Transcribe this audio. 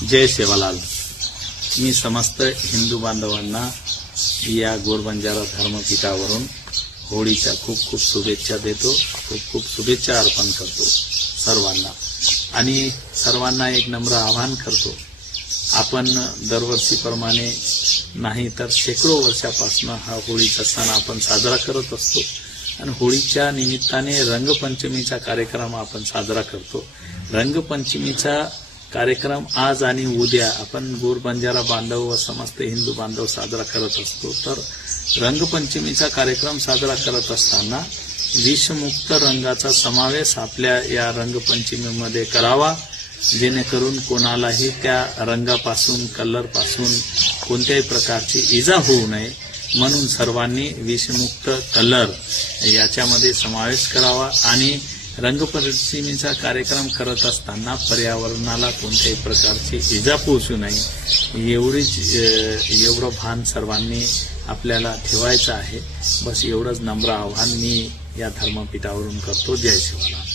जय सेवालाल। मी समस्त हिंदू बांधवांना या गोरबंजारा धर्मपीठावरून होळीच्या खूप खूप शुभेच्छा देतो, खूप खूप शुभेच्छा अर्पण करतो सर्वांना आणि सर्वांना एक नम्र आवाहन करतो। आपण दरवर्षीप्रमाणे नाही तर शेकडो वर्षापासून हा होळीचा सण आपण साजरा करत असतो आणि होळीच्या निमित्ताने रंगपंचमीचा कार्यक्रम आपण साजरा करतो। रंगपंचमीचा कार्यक्रम आज आणि उद्या आपण गोरबंजारा बांधव व समस्त हिंदू बांधव साजरा करत असतो। तर रंगपंचमीचा कार्यक्रम साजरा करत असताना विषमुक्त रंगाचा समावेश आपल्या या रंगपंचमीमध्ये करावा, जेणेकरून कोणालाही त्या रंगापासून कलरपासून कोणत्याही प्रकारची इजा होऊ नये, म्हणून सर्वांनी विषमुक्त कलर याच्यामध्ये समावेश करावा आणि रंगपंचमीचा कार्यक्रम करत असताना पर्यावरणाला कोणत्याही प्रकारची इजा पोहोचू नये एवढं भान सर्वांनी आपल्याला ठेवायचं आहे। बस एवढंच नम्र आवाहन मी या धर्मपीठावरून करतो। जय शिवराम।